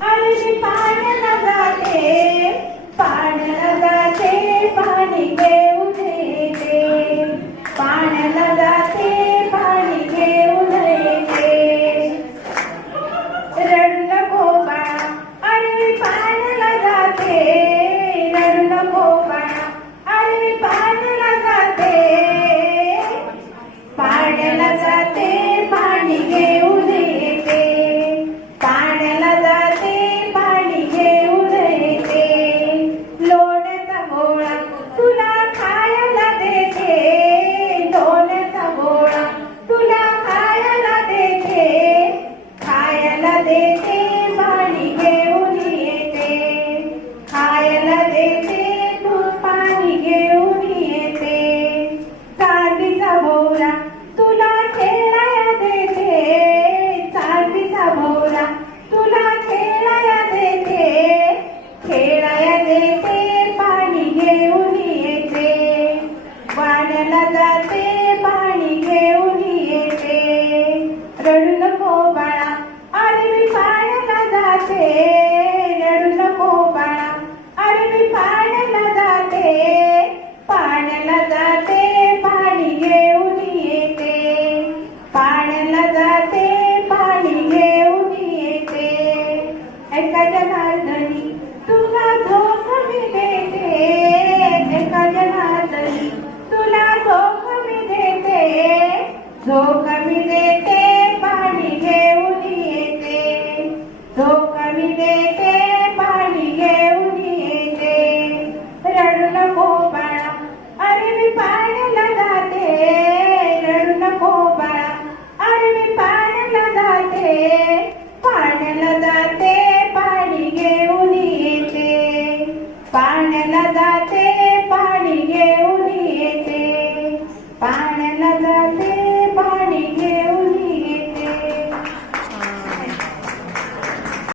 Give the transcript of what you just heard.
Alimentai-me देते पाणी घेऊन येते. खायला देते पाणी घेऊन येते. चांदीचा भोवरा तुला खेळाया देते. चांदीचा भोवरा तुला खेळाया देते. खेळाया देते पाणी घेऊन येते. वाण्याला जाते पाणी घेऊन येते. रडू नको बाळा